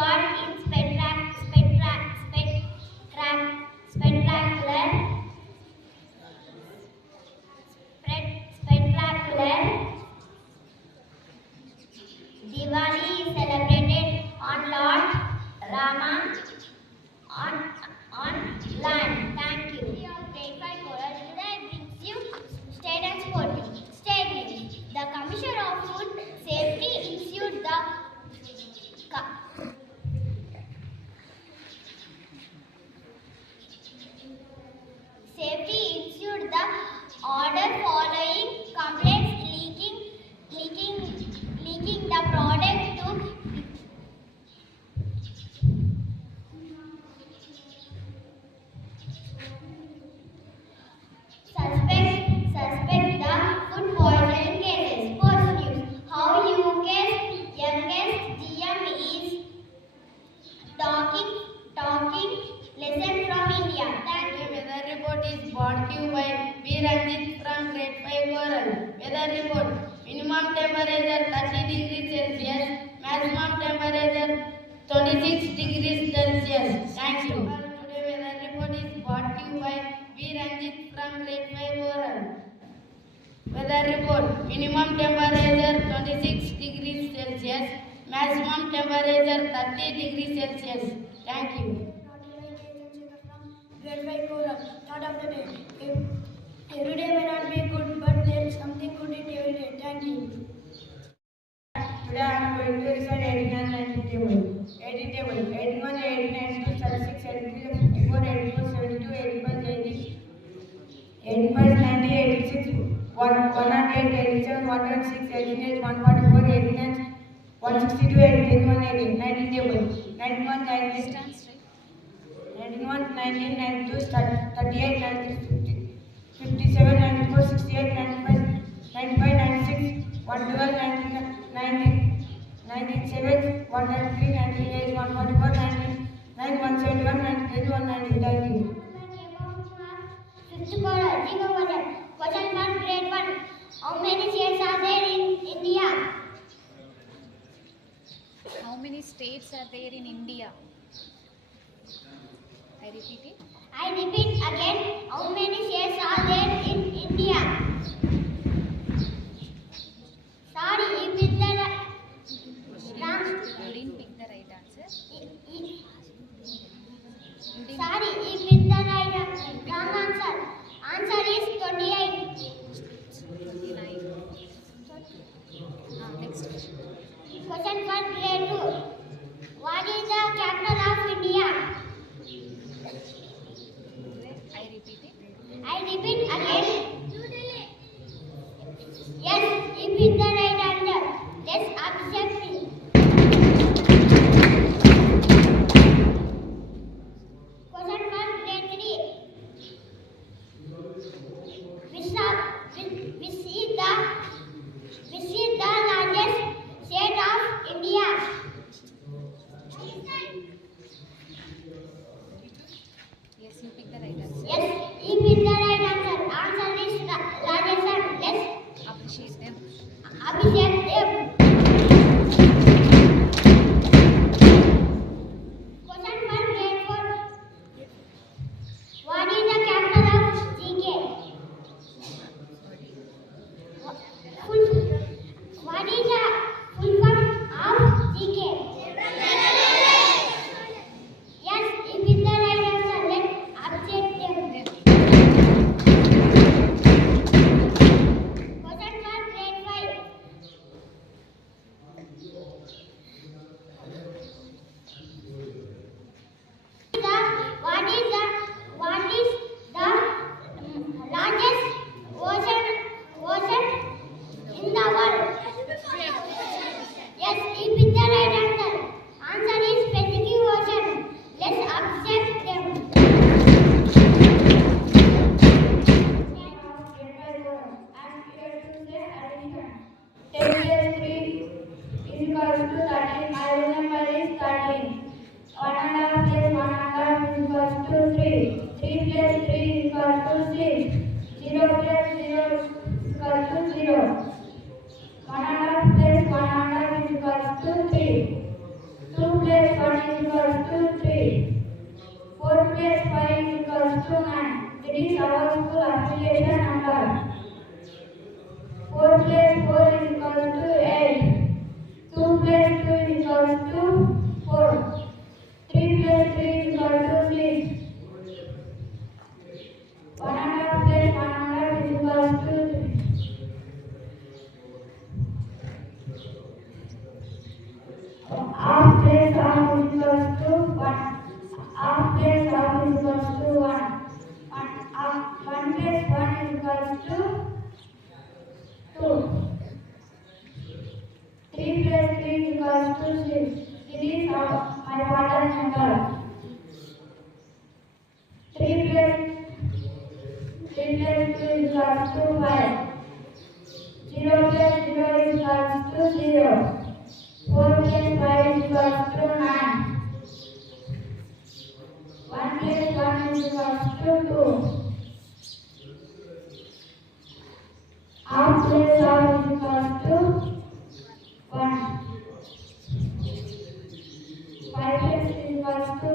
short in spectacular. Diwali is celebrated on Lord Rama on land. Thank you. Grade 5 chorus today brings you state and sporting. State name. The Commissioner of Food Safety issued the order following complaints leaking the product to suspect the food poisoning cases. Sports news. How UK's youngest GM is talking lesson from India. Thank you. Weather report is brought to you by B. Ranjit from Grade 5 Oral. Weather report. Minimum temperature 30 degrees Celsius. Maximum temperature 26 degrees Celsius. Thank you. Today weather report is brought to you by B. Ranjit from Grade 5 Oral. Weather report. Minimum temperature 26 degrees Celsius. Maximum temperature 30 degrees Celsius. Thank you. Grade 5 Oral. Thought of the day. Every day may not be good, but there is something good in every day. Thank you. Today I am going to recite 18 and 19 table. 18 table. 81, 18, 92, 36, 83, 54, 84, 72, 85, 80, 85, 90, 86, 108, 87, 106, 88, 144, 89, 162, 83, 180, 19 table. 91, 90, 91, 19, 92, 38, 93, 57, 94, 68, 95, 95, 96, 112, 97, 193, 98, 144, 99, 171, 98, 190. Thank you. Fifth chorus. Zero question. Question from grade 1. How many states are there in India? How many states are there in India? I repeat it. I repeat again. How many states are there in India? Sorry, you picked the wrong. You didn't pick the right answer. Sorry, you picked the wrong answer. Answer is 28. 29. Next question. Question for grade 2. What is the capital of India? I repeat it. I repeat again. Yes, you picked the right answer. Let's accept it. Question to 9. It is our school affiliation number. 4 plus 4 is equal to 8. 2 plus 2 is equal to 4. 3 plus 3 is equal to 6. 100 plus 100 is equal to 3. Half plus half is equal to 1. Half plus half is equal to 1. 1 plus 1 is equal to 2. 3 plus 3 is equal to 6. It is my father's number. 3 plus 2 is equal to 5. 0 plus 0 is equal to 0. 4 plus 5 is equal to 9. 1 plus 1 is equal to 2. Half plus half is equal to 1. 5 plus is equal to